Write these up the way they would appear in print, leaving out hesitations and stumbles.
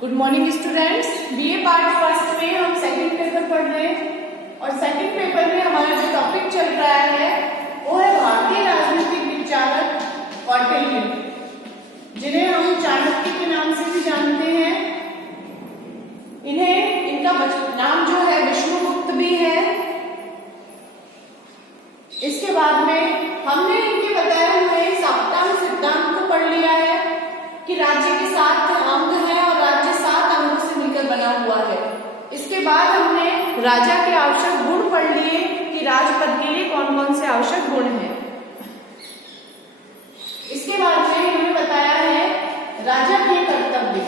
Good morning students. BA part first में हम second paper पढ़ रहे हैं और सेकंड पेपर में हमारा जो टॉपिक चल रहा है वो है भारतीय राजनीतिक विचारक कौटिल्य, जिन्हें हम चाणक्य के नाम से भी जानते हैं। इनका नाम जो है विष्णुगुप्त भी है। इसके बाद में हमने इनके बताए हुए सप्तांग सिद्धांत को पढ़ लिया है कि राज्य के 7 अंग हैं और राज्य 7 अंगों से मिलकर बना हुआ है। इसके बाद हमने राजा के आवश्यक गुण पढ़ लिए कि राजपद के लिए कौन कौन से आवश्यक गुण हैं। इसके बाद में हमने बताया है राजा के कर्तव्य,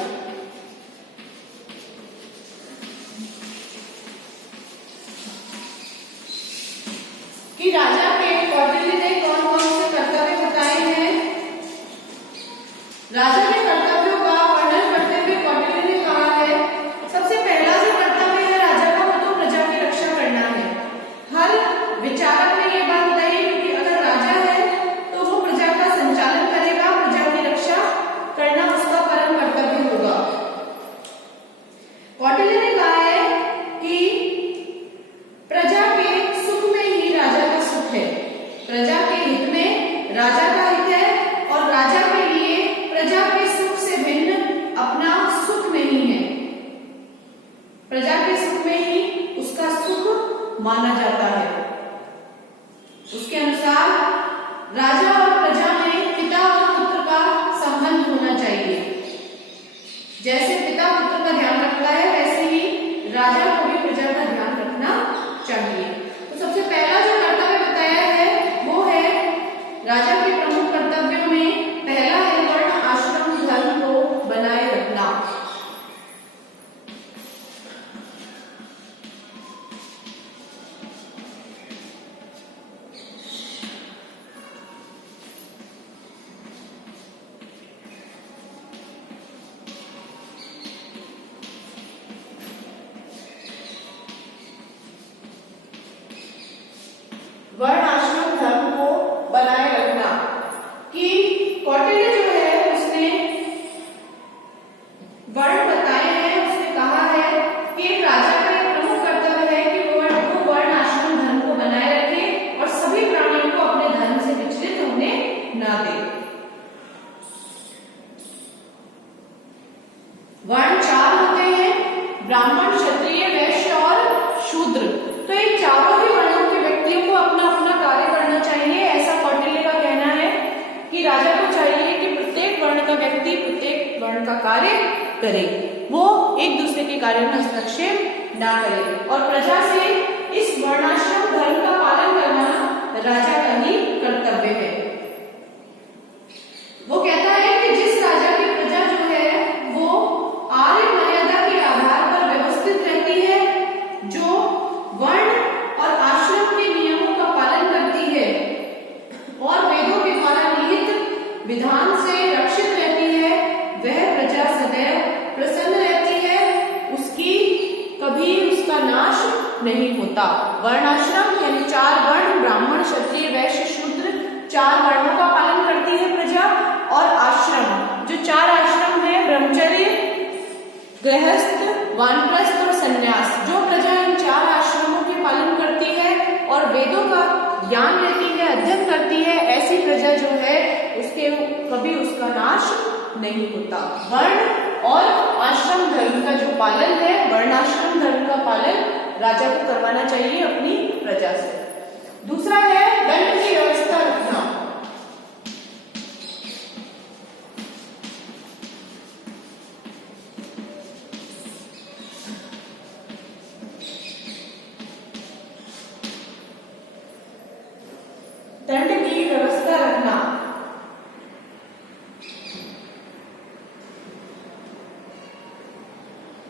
कि राजा के कौटिल्य ने कौन कौन से कर्तव्य बताए हैं। राजा के कर्तव्यों का वर्णन करते हुए कौटिल्य ने कहा है, सबसे पहला जो कर्तव्य है राजा का वो तो प्रजा की रक्षा करना है। हर विचारक ने ये बात बताई कि अगर राजा है तो वो प्रजा का संचालन करेगा, प्रजा की रक्षा करना उसका परम कर्तव्य होगा। कौटिल्य ने कहा है कि प्रजा के सुख में ही राजा का सुख है, प्रजा के हित में राजा का हित है और राजा के लिए प्रजा के सुख से भिन्न अपना सुख नहीं है। प्रजा के सुख में ही उसका सुख माना जाता है। उसके अनुसार राजा और प्रजा में पिता और पुत्र का संबंध होना चाहिए। जैसे पिता पुत्र का ध्यान रखता है वैसे ही राजा को भी प्रजा का ध्यान रखना चाहिए। तो सबसे पहला जो कर्तव्य बताया है वो है राजा के प्रमुख कर्तव्यों में पहला है वर्ण आश्रम धर्म को बनाए रखना। वर्ण आश्रम धर्म को बनाए रखना कि कौटिल्य जो है उसने वर्ण बताए हैं। उसने कहा है कि एक राजा का एक प्रमुख कर्तव्य है कि वो वर्ण आश्रम धर्म को बनाए रखे और सभी प्राणियों को अपने धर्म से विचलित होने ना दे। वर्ण 4 होते हैं, ब्राह्मण, क्षत्रिय, वैश्य और शूद्र। तो ये चारों ही वर्णों के व्यक्तियों को अपना अपना कार्य करना चाहिए। ऐसा कौटिल्य का कहना है कि राजा को चाहिए कि प्रत्येक वर्ण का व्यक्ति प्रत्येक वर्ण का कार्य करे, वो एक दूसरे के कार्यों में हस्तक्षेप ना करे और प्रजा से इस वर्णाश्रम धर्म का पालन करना राजा का ही कर्तव्य है। वो कहता है कि जिस राजा की प्रजा जो है वो आर्य मर्यादा के आधार पर व्यवस्थित रहती है, जो वर्ण और आश्रम के नियमों का पालन करती है और वेदों के द्वारा निहित विधान से रक्षित रहती है, वह प्रजा सदैव प्रसन्न रहती है, उसकी कभी उसका नाश नहीं होता। वर्णाश्रम यानी 4 वर्ण, ब्राह्मण, क्षत्रिय, वैश्य, शूद्र, 4 वर्णों का पालन करती है प्रजा। और आश्रम, जो 4 आश्रम है, ब्रह्मचर्य, गृहस्थ, वानप्रस्थ और संन्यास, जो प्रजा इन 4 आश्रमों के पालन करती है और वेदों का ज्ञान लेती है, अध्ययन करती है, ऐसी प्रजा जो है उसके कभी उसका नाश नहीं होता। वर्ण और आश्रम धर्म का जो पालन है, वर्णाश्रम धर्म का पालन राजा को करवाना चाहिए अपनी प्रजा से। दूसरा है दंड की व्यवस्था रखना। दंड की व्यवस्था रखना,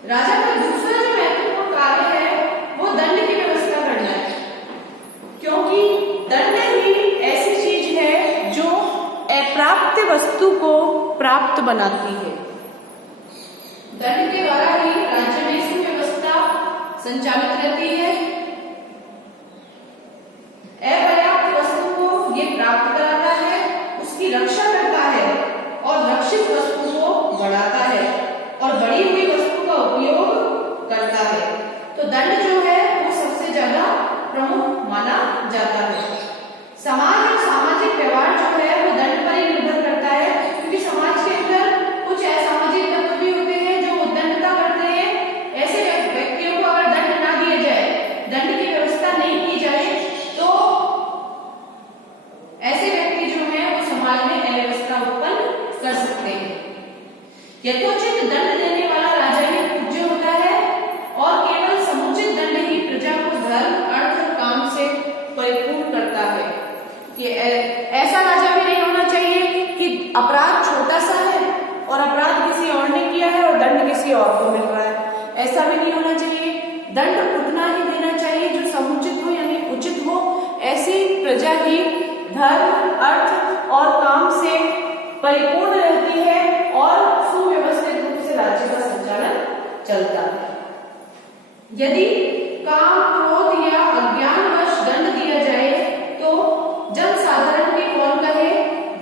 राजा का दूसरा जो महत्वपूर्ण कार्य है वो दंड की व्यवस्था करना है, क्योंकि दंड ही ऐसी चीज है जो अप्राप्त वस्तु को प्राप्त बनाती है। दंड के द्वारा ही राज्य में सुव्यवस्था संचालित रहती है, अपर्याप्त वस्तु को ये प्राप्त कराता है, उसकी रक्षा करता है और रक्षित वस्तु को बढ़ाता है और बड़ी बढ़ी हुई वस्तु का उपयोग करता है। तो दंड जो है वो सबसे ज्यादा प्रमुख माना जाता है। समाज और सामाजिक व्यवहार जो है वो दंड पर ही निर्भर करता है, क्योंकि समाज के अंदर कुछ असामाजिक तत्व भी होते हैं जो उद्दंडता करते हैं। ऐसे व्यक्तियों को अगर दंड ना दिया जाए, दंड की व्यवस्था नहीं की जाए, तो ऐसे व्यक्ति जो है वो समाज में अव्यवस्था उत्पन्न कर सकते हैं। यथोचित दंड देने वाला राजा ही पूज्य होता है और केवल समुचित दंड ही प्रजा को धर्म, अर्थ और काम से परिपूर्ण करता है। कि ऐसा राजा भी नहीं होना चाहिए कि अपराध छोटा सा है और अपराध किसी और ने किया है और दंड किसी और को मिल रहा है, ऐसा भी नहीं होना चाहिए। दंड उतना ही देना चाहिए जो समुचित हो, यानी उचित हो। ऐसी प्रजा ही धर्म, अर्थ और काम से परिपूर्ण रहती है और सुव्यवस्थित रूप से राज्य का संचालन चलता है। यदि काम, क्रोध या अज्ञानवश दंड दिया जाए तो जन साधारण के कौन कहे,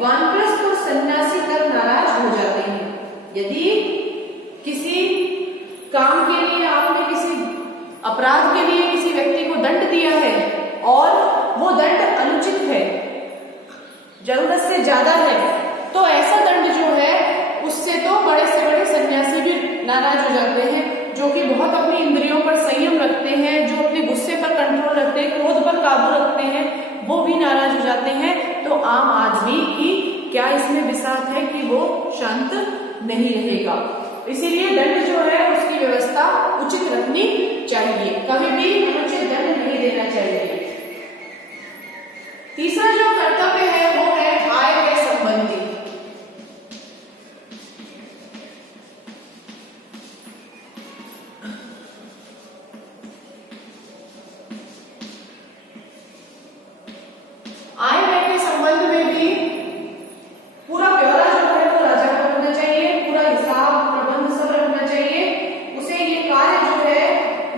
वानप्रस्थ और सन्यासी तक नाराज हो जाते हैं। यदि किसी काम के लिए आपने किसी अपराध के लिए किसी व्यक्ति को दंड दिया है और वो दंड अनुचित है, जरूरत से ज्यादा है, तो ऐसा दंड जो है उससे तो बड़े से बड़े सन्यासी भी नाराज हो जाते हैं, जो कि बहुत अपनी इंद्रियों पर संयम रखते हैं, जो अपने गुस्से पर कंट्रोल रखते हैं, क्रोध पर काबू रखते हैं, वो भी नाराज हो जाते हैं। तो आम आदमी की क्या इसमें बिसात है कि वो शांत नहीं रहेगा। इसीलिए दंड जो है उसकी व्यवस्था उचित रखनी चाहिए, कभी भी अनुचित दंड नहीं देना चाहिए। तीसरा जो कर्तव्य है वो है आय के संबंधी। आय व्यय के संबंध में भी पूरा ब्यौरा जो है वो राजा को रखना चाहिए, पूरा हिसाब प्रबंध सब रखना चाहिए। उसे ये कार्य जो है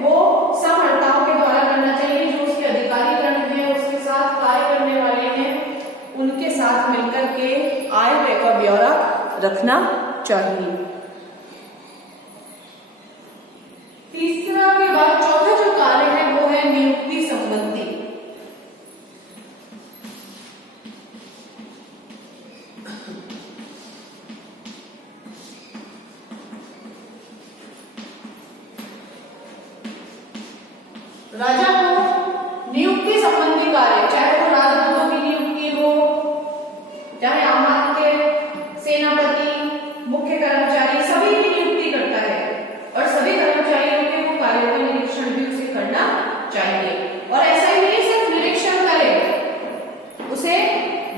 वो समर्ताओं के द्वारा करना चाहिए, जो उसके अधिकारीगण हैं, उसके साथ कार्य करने वाले हैं, उनके साथ मिलकर के आय व्यय का ब्यौरा रखना चाहिए। तीसरा के बाद चौथा जो कार्य है वो है नियुक्ति संबंधी। राजा को नियुक्ति संबंधी कार्य, चाहे वो राजदूतों की नियुक्ति हो, चाहे आम के सेनापति, मुख्य कर्मचारी, सभी की नियुक्ति करता है और सभी कर्मचारियों के वो कार्यों का निरीक्षण भी उसे करना चाहिए। और ऐसा ही नहीं सिर्फ निरीक्षण करे, उसे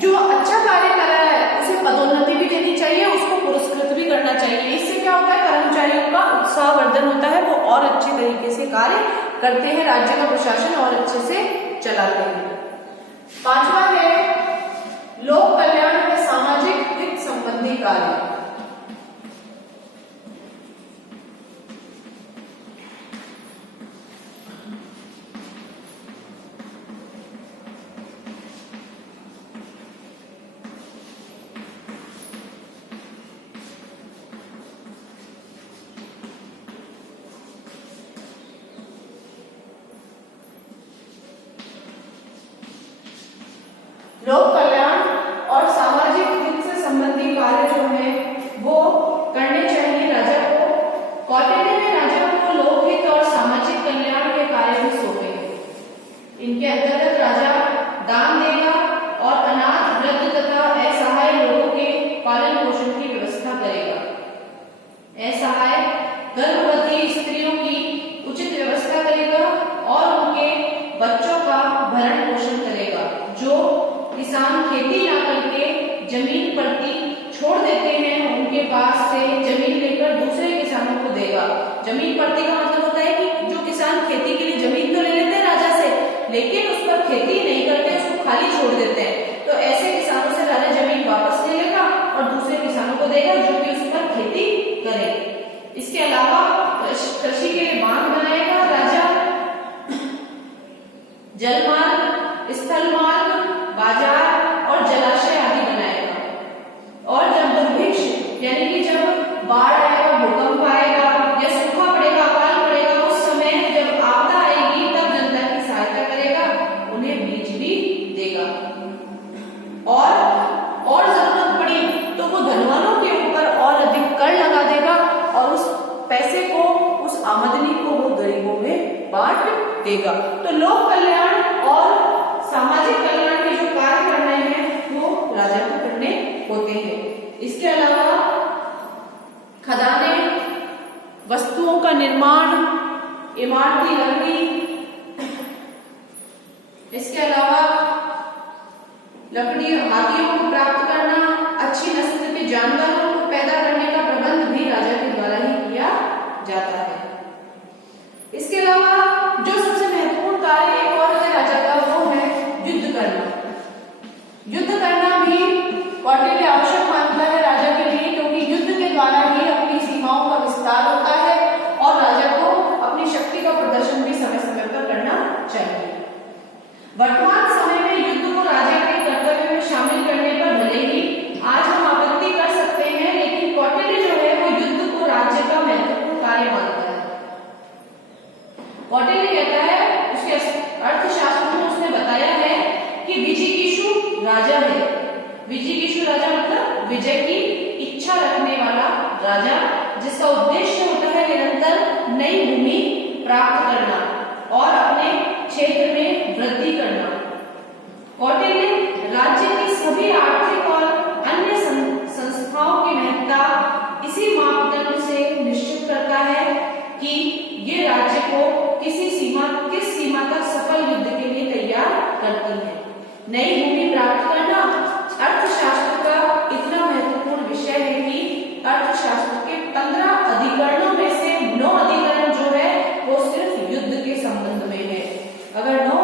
जो अच्छा कार्य कर रहा है उसे पदोन्नति भी देनी चाहिए, उसको पुरस्कृत भी करना चाहिए। इससे क्या होता है, कर्मचारियों का उत्साहवर्धन होता है, वो और अच्छे तरीके से कार्य करते हैं, राज्य का प्रशासन और अच्छे से चलाते हैं। पांचवा है लोक कल्याण व सामाजिक हित संबंधी कार्य। लोक कल्याण और सामाजिक हित से संबंधी कार्य जो है वो करने चाहिए राजा को। कौटिल्य ने राजा को लोकहित और सामाजिक कल्याण के कार्य भी सौंपे हैं। इनके अंतर्गत राजा दान देगा और अनाथ, वृद्ध तथा असहाय लोगों के पालन पोषण की व्यवस्था करेगा। असहाय गर्भवती स्त्रियों की उचित व्यवस्था करेगा और उनके बच्चों का भरण पोषण करेगा। जो किसान खेती ना करके जमीन प्रति छोड़ देते हैं, उनके पास से जमीन लेकर दूसरे किसानों को देगा। जमीन प्रति का मतलब होता है कि जो किसान खेती के लिए जमीन तो ले लेते हैं राजा से, लेकिन उस पर खेती नहीं करते, उसको खाली छोड़ देते हैं। तो ऐसे किसानों से राजा जमीन वापस ले लेगा और दूसरे किसानों को देगा जो कि उस पर खेती करे। इसके अलावा कृषि के लिए बांध बनाएगा राजा, जल मार्ग, स्थल मार्ग, बाजार और जलाशय आदि बनाएगा। और जब दुर्भिक्ष यानी कि जब बाढ़ आएगा, भूकंप आएगा, बांट देगा। तो लोक कल्याण और सामाजिक कल्याण के जो कार्य करने हैं वो राजा को करने होते हैं। इसके अलावा खदानें, वस्तुओं का निर्माण, इमारती लकड़ी, इसके अलावा लकड़ी हाथियों को प्राप्त करना, अच्छी नस्ल के जानवरों को पैदा करने का प्रबंध भी राजा के द्वारा ही किया जाता है। इसके अलावा जो सबसे महत्वपूर्ण कार्य एक और है राजा का, वो है युद्ध करना। युद्ध करना भी कौटिल्य आवश्यक मानता है राजा के लिए, क्योंकि युद्ध के द्वारा ही अपनी सीमाओं का विस्तार होता है और राजा को अपनी शक्ति का प्रदर्शन भी समय समय पर करना चाहिए। वर्तमान समय में युद्ध को राजा के कर्तव्य में शामिल करने पर भले ही आज हम आपत्ति कर सकते हैं, लेकिन कौटिल्य जो है वो युद्ध को राज्य का महत्वपूर्ण कार्य मानता है। कौटिल्य कहता है, उसके अर्थशास्त्र में उसने बताया है कि विजिगीषु राजा है। विजिगीषु राजा मतलब विजय की इच्छा रखने वाला राजा, जिसका उद्देश्य होता है निरंतर नई भूमि प्राप्त करना और अपने क्षेत्र में वृद्धि करना। कौटिल्य राज्य की सभी आर्थिक और अन्य संस्थाओं की महत्ता इसी मापदंड से निश्चित करता है कि ये राज्य को किस सीमा तक सफल युद्ध के लिए तैयार करती है। नई भूमि प्राप्त करना अर्थशास्त्र का इतना महत्वपूर्ण विषय है कि अर्थशास्त्र के 15 अधिकरणों में से 9 अधिकरण जो है वो सिर्फ युद्ध के संबंध में है। अगर 9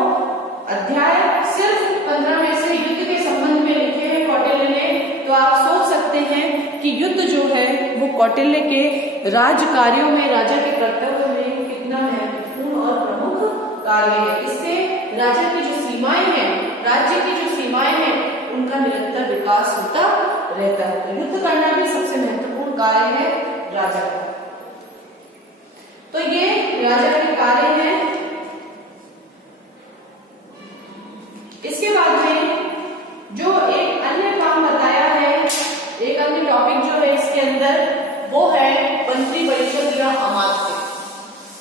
अध्याय सिर्फ 15 में से युद्ध के संबंध में लिखे हैं कौटिल्य ने, तो आप सोच सकते हैं कि युद्ध जो है वो कौटिल्य के राज कार्यों में, राजा के कर्तव्य में कितना महत्वपूर्ण और प्रमुख कार्य है। इससे राजा की जो सीमाएं हैं, राज्य की जो सीमाएं हैं, उनका निरंतर विकास होता रहता है। तो युद्ध करना भी सबसे महत्वपूर्ण कार्य है राजा का। तो ये राजा के कार्य हैं। इसके बाद में जो एक अन्य काम बताया है, एक अन्य टॉपिक जो है इसके अंदर, वो है मंत्री परिषद या अमात्य।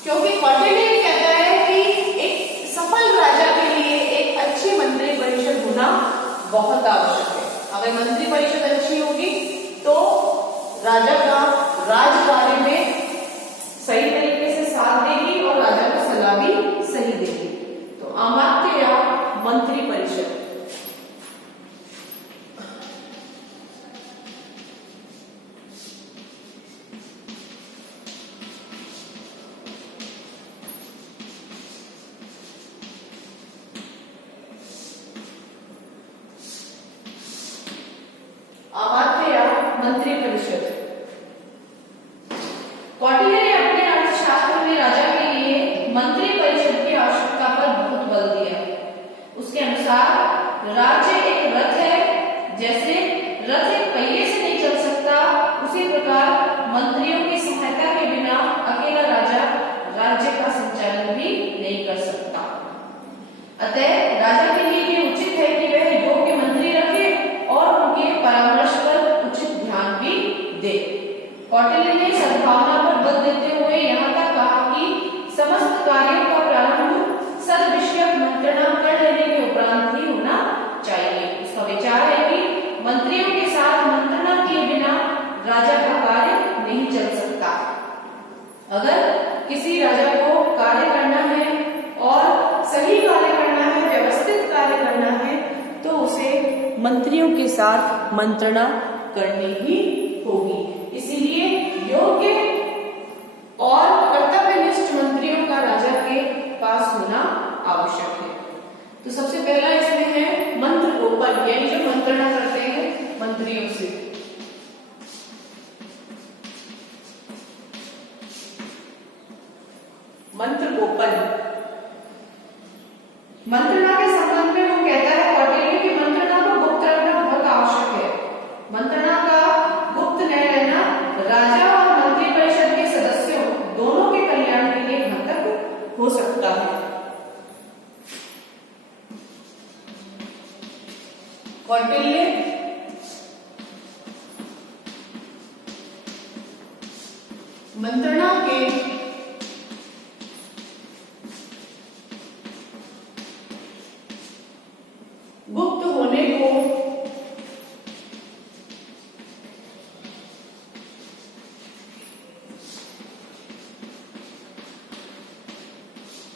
क्योंकि कौटिल्य कहता है कि एक सफल राजा के लिए एक अच्छी मंत्री परिषद होना बहुत आवश्यक है। अगर मंत्री परिषद अच्छी होगी तो राजा का राज कार्य में सही तरीके से साथ देगी और राजा को सलाह भी सही देगी। तो अमात्य या मंत्री परिषद, अमात्य या मंत्री परिषद। कौटिल्य ने अपने अर्थशास्त्र में राजा के लिए मंत्री परिषद की आवश्यकता पर बहुत बल दिया। उसके अनुसार राज्य एक रथ है, जैसे रथ एक पहिए से नहीं चल सकता, उसी प्रकार मंत्रियों की सहायता के बिना अकेला राजा राज्य का संचालन भी नहीं कर सकता। अतः राजा के लिए ये उचित है कि वह योग्य मंत्री रखे और उनके परामर्श पर उचित ध्यान भी दे। कौटिल्य ने सद्भावना पर बल देते हुए यहाँ तक कहा कि समस्त कार्यों का प्रारंभ सद विषयक मंत्रणा कर लेने के उपरांत ही होना चाहिए। उसका विचार है कि मंत्रियों के साथ मंत्रणा किए बिना राजा का कार्य नहीं चल सकता। अगर किसी राजा को कार्य करना है और सही कार्य करना है, व्यवस्थित कार्य करना है, तो उसे मंत्रियों के साथ मंत्रणा करनी ही होगी। इसीलिए योग्य और कर्तव्यनिष्ठ मंत्रियों का राजा के पास होना आवश्यक है। तो सबसे पहला इसमें है मंत्र गोपन, यानी जो मंत्रणा करते हैं मंत्रियों से। मंत्र गोपन, मंत्रणा के संबंध में वो कहता है कौटिल्य की मंत्रणा को गुप्त रखना बहुत आवश्यक है। मंत्रणा का गुप्त न रहना राजा और मंत्री परिषद के सदस्यों दोनों के कल्याण के लिए घातक हो सकता है। कौटिल्य मंत्रणा के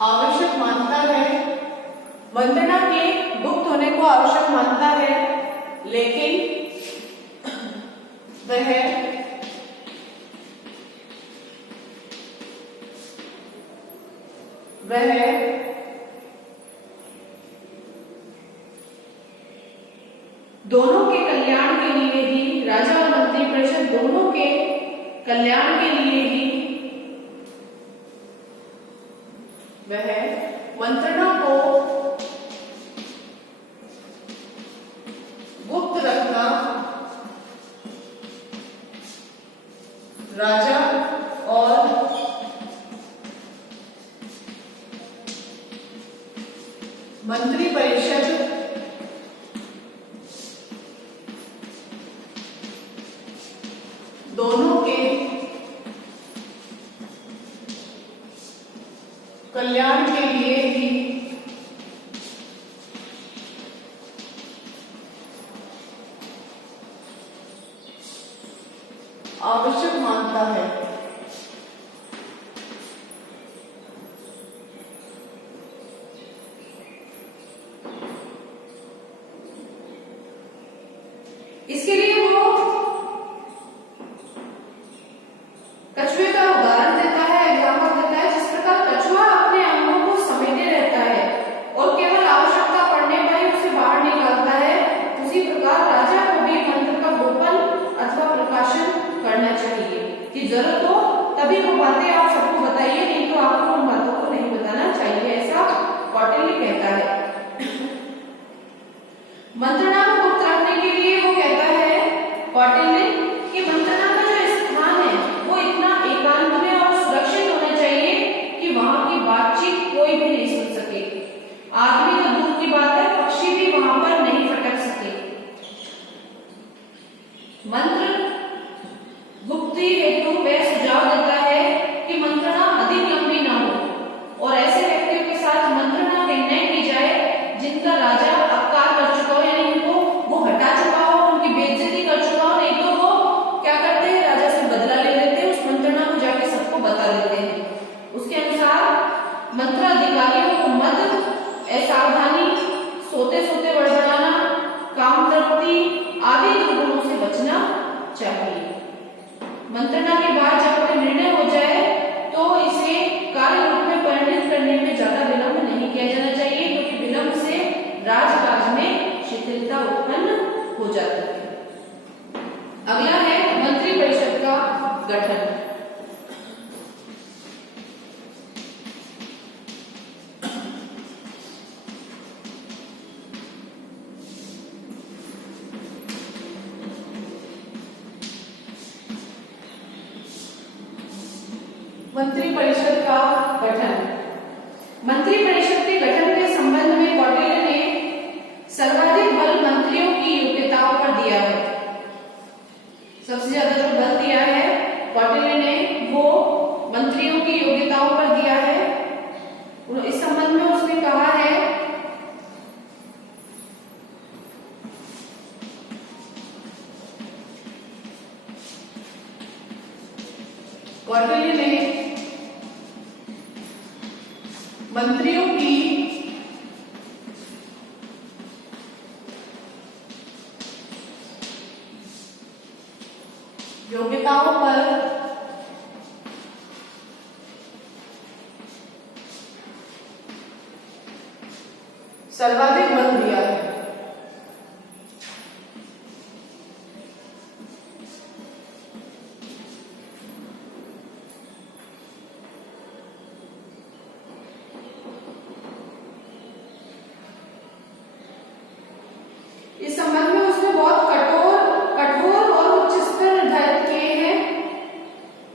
आवश्यक मानता है, मंत्रणा के गुप्त होने को आवश्यक मानता है, लेकिन वह दोनों के कल्याण के लिए ही, राजा और मंत्री परिषद दोनों के कल्याण के लिए ही वह मंत्रणा को गुप्त रखना राजा और मंत्री परिषद दोनों के कल्याण के लिए ही आवश्यक मानता है। इसके लिए वो कछुए का उदाहरण देता है, एग्जाम्पल देता है, जिस प्रकार कछुआ अपने अंगों को समेटे रहता है और केवल आवश्यकता पड़ने पर ही उसे बाहर निकालता है, उसी प्रकार राजा को भी मंत्र का गोपन अथवा प्रकाशन करना चाहिए कि जरूरत हो तभी वो बातें आप सबको बताइए, नहीं तो आपको उन बातों को नहीं बताना चाहिए, ऐसा कौटिल्य कहता है। मंत्रणा को गुप्त रखने के लिए वो कहता है कौटिल्य कि मंत्रणा का जो स्थान है वो इतना एकांत में और सुरक्षित होना चाहिए कि वहां की बातचीत कोई भी नहीं सुन सके। आदमी तो दूर की बात है, पक्षी भी वहां पर नहीं फटक सके। मंत्र गुप्ती हेतु वह सुझाव देता है कि मंत्रणा अधिक लंबी ना हो और ऐसे व्यक्तियों के साथ मंत्रणा निर्णय की जाए जिनका राजा अपकार कर चुका हो, यानी उनको वो हटा चुका हो, उनकी बेइज्जती कर चुका हो। नहीं तो वो क्या करते हैं, राजा से बदला ले लेते हैं, उस मंत्रणा को जाके सबको बता देते हैं। उसके अनुसार मंत्राधिकारियों को मद, असावधानी, सोते सोते बड़बड़ाना, काम तृप्ति आदि दुर्गुणों से बचना चाहिए। मंत्रणा के बाद जब कोई निर्णय हो जाए तो इसे कार्य रूप में परिणत करने में ज्यादा विलंब नहीं किया जाना चाहिए, क्योंकि विलंब से राजकाज में शिथिलता उत्पन्न हो जाती है। अगला है मंत्री परिषद का गठन। मंत्री परिषद का गठन। मंत्री परिषद के गठन के संबंध में कौटिल्य ने सर्वाधिक बल मंत्रियों की योग्यताओं पर दिया है। सबसे ज्यादा जो बल दिया है कौटिल्य ने वो मंत्रियों की योग्यताओं पर दिया है। इस संबंध में उसने कहा है कौटिल्य ने मंत्रियों की योग्यताओं पर सर्वाधिक बल दिया है। इस संबंध में उसने बहुत कठोर और उच्च स्तर निर्धारित किए हैं,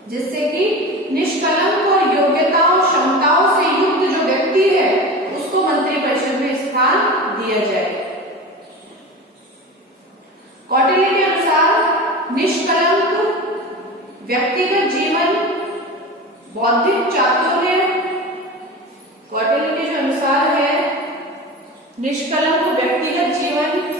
जिससे कि निष्कलंक और योग्यताओं क्षमताओं से युक्त जो व्यक्ति है उसको मंत्री परिषद में स्थान दिया जाए। कौटिल्य के अनुसार निष्कलंक व्यक्तिगत जीवन, बौद्धिक चातुर्य, कौटिल्य के जो अनुसार है निष्कलंक व्यक्तिगत जीवन,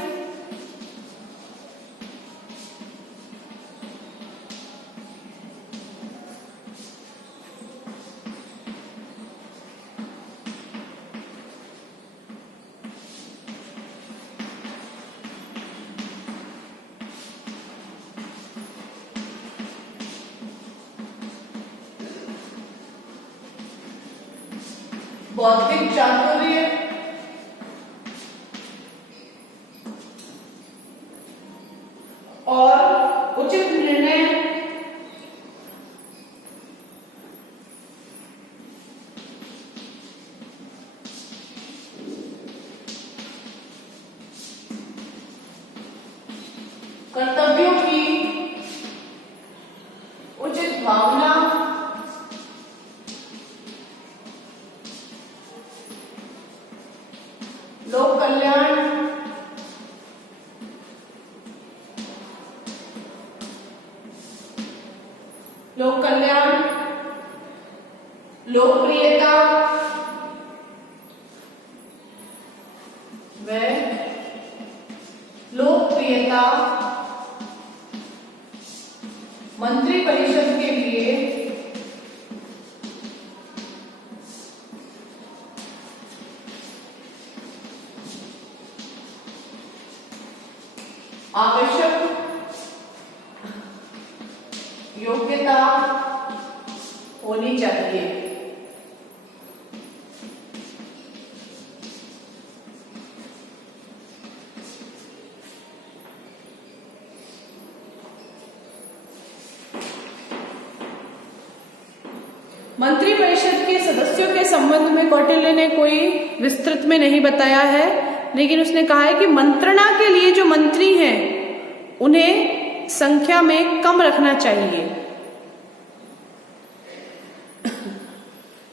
बौद्धिक चातुर्य और उचित निर्णय कर्तव्यों की उचित भावना लोक कल्याण लोकप्रियता व लोकप्रियता मंत्री परिषद के लिए आवश्यक योग्यता होनी चाहिए। मंत्री परिषद के सदस्यों के संबंध में कौटिल्य ने कोई विस्तृत में नहीं बताया है, लेकिन उसने कहा है कि मंत्रणा के लिए जो मंत्री हैं उन्हें संख्या में कम रखना चाहिए।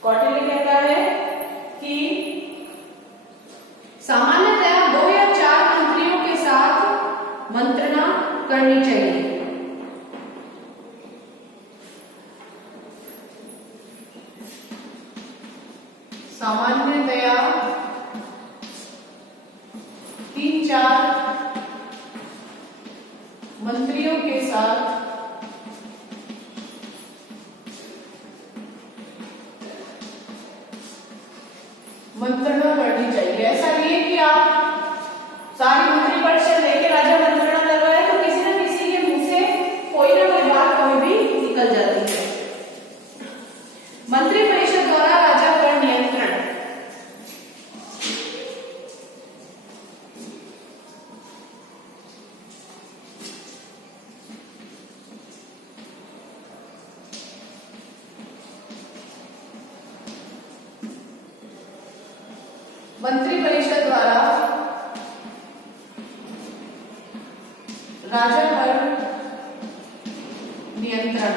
कौटिल्य कहता है कि सामान्यतया 2 या 4 मंत्रियों के साथ मंत्रणा करनी चाहिए। सामान्यतया 3-4 मंत्रियों के साथ मंत्रणा करनी चाहिए। ऐसा नहीं है कि आप सारी मंत्री परिषद लेके राजा मंत्रणा कर रहा है तो किसी न किसी के मुंह से कोई ना कोई बात कभी भी निकल जाती है। मंत्री परिषद द्वारा राजा पर नियंत्रण। मंत्री परिषद द्वारा राजा पर नियंत्रण।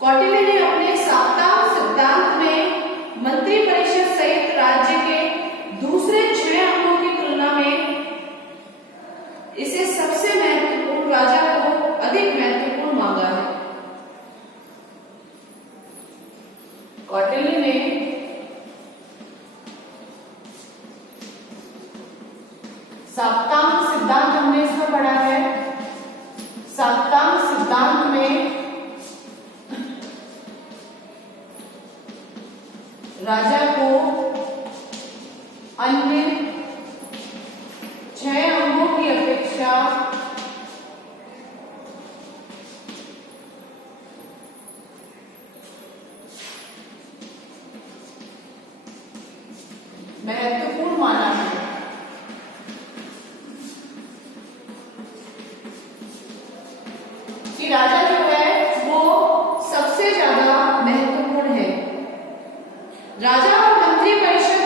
कौटिल्य ने अपने साप्ताहिक सिद्धांत में मंत्री परिषद सहित राज्य के दूसरे 6 अंगों की तुलना में इसे सबसे महत्वपूर्ण, राजा को अधिक महत्वपूर्ण मांगा है। कौटिल्य ने साप्ताहिक सिद्धांत हमने इसमें पढ़ा है। साप्ताहिक सिद्धांत में राजा को अन्य 6 अंगों की अपेक्षा महत्वपूर्ण माना है। कि राजा जो है वो सबसे ज्यादा महत्वपूर्ण है। राजा और मंत्री परिषद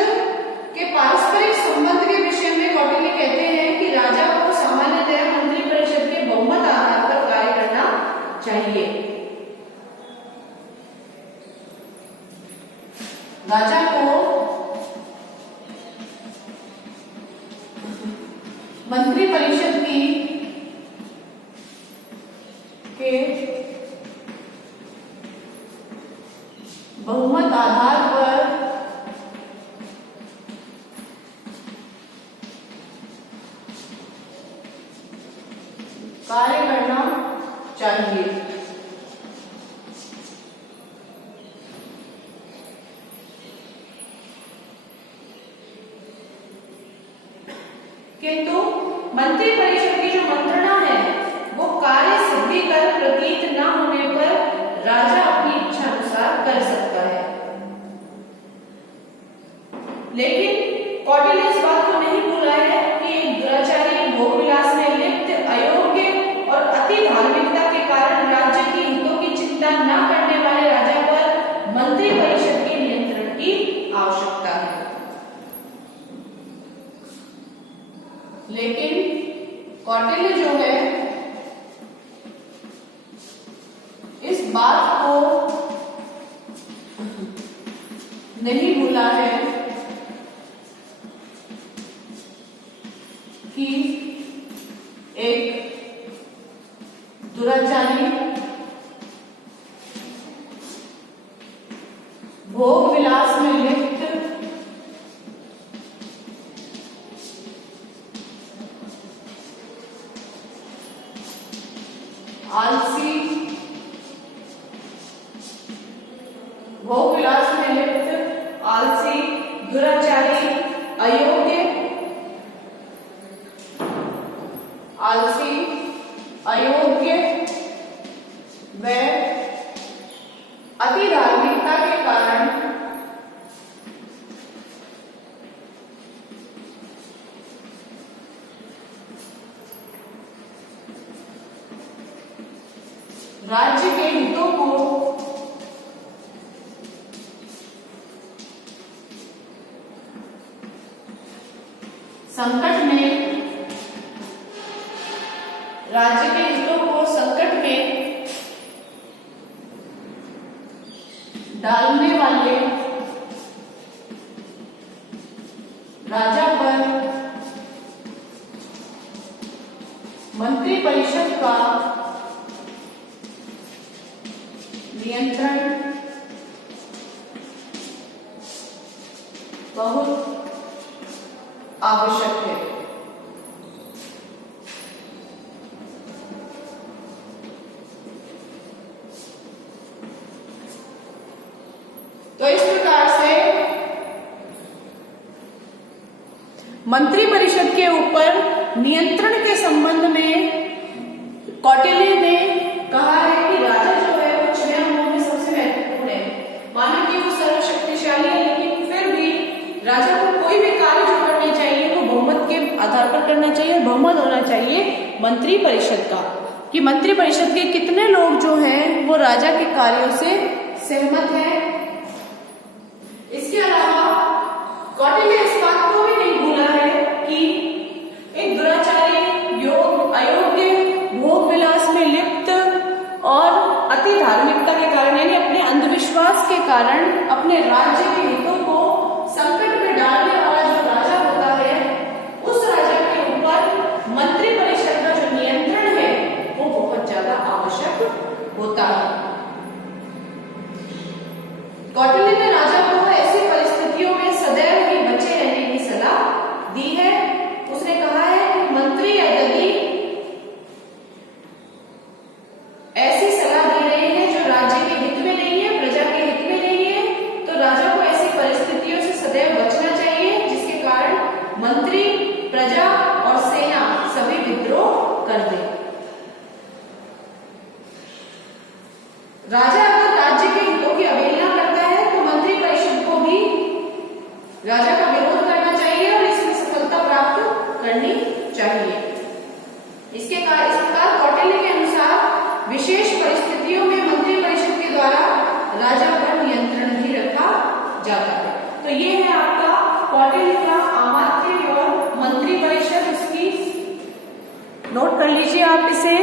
के पारस्परिक संबंध के विषय में कौटिल्य कहते हैं कि राजा को सामान्यतः मंत्री परिषद के बहुमत आधार पर कार्य करना चाहिए। राजा को मंत्री परिषद के बहुमत आधार पर कार्य करना चाहिए। किंतु मंत्री परिषद की जो मंत्रणा है वो कार्य सिद्धि कर प्रतीत न होने पर राजा अपनी इच्छा अनुसार कर सकता है। लेकिन कौटिल्य इस बात को नहीं भूला है कि एक दुराचारी, भोग विलास में लिप्त, अयोग्य और अति धार्मिकता के कारण राज्य के हितों की चिंता न करने वाले राजा पर मंत्री परिषद के नियंत्रण की आवश्यकता है। लेकिन कौटिल्य जो है इस बात को नहीं भूला है कि एक दुराचारी, भोग विलास में लिप्त, आलसी, भोग विलास में लिप्त, आलसी, दुराचारी, अयोग्य, व अति धार्मिकता के कारण राज्य के हितों को संकट में, राज्य के हितों को संकट में डालने वाले राजा पर मंत्री परिषद का नियंत्रण बहुत आवश्यक है। तो इस प्रकार से मंत्री परिषद के ऊपर नियंत्रण के संबंध में कौटिल्य ने कहा है कि राजा जो है वो 6 अंगों में सबसे महत्वपूर्ण है। मानो कि वो सर्वशक्तिशाली है, लेकिन फिर भी राजा को कोई भी कार्य जो करना चाहिए वो बहुमत के आधार पर करना चाहिए। बहुमत होना चाहिए मंत्री परिषद का, कि मंत्री परिषद के कितने लोग जो हैं वो राजा के कार्यों से सहमत हैं। इसके अलावा कौटिल्य इस बात को भी नहीं भूला है कि एक दुराचारी, अयोग्य, भोग विलास में लिप्त और अति धार्मिकता के कारण, यानी अपने अंधविश्वास के कारण अपने राज्य के हितों को संकट में डालने वाला जो राजा होता है, उस राजा के ऊपर मंत्री परिषद का जो नियंत्रण है वो बहुत ज्यादा आवश्यक होता है। कौटिल्य ने राजा को ऐसी परिस्थितियों में सदैव ही बचे रहने की सलाह दी है। उसने कहा है कि मंत्री यदि ऐसी सलाह दे रहे हैं जो राज्य के हित में नहीं है, प्रजा के हित में नहीं है, तो राजा को ऐसी परिस्थितियों से सदैव बचना चाहिए जिसके कारण मंत्री, प्रजा और सेना सभी विद्रोह कर दे। राजा अगर राज्य के हितों की अवहेलना करता है तो मंत्री परिषद को भी राजा का विरोध करना चाहिए और इसमें सफलता प्राप्त करनी चाहिए। इस प्रकार कौटिल्य के अनुसार विशेष परिस्थितियों में मंत्री परिषद के द्वारा राजा पर नियंत्रण भी रखा जाता है। तो ये है आपका कौटिल्य का अमात्य और मंत्री परिषद, उसकी नोट कर लीजिए आप इसे।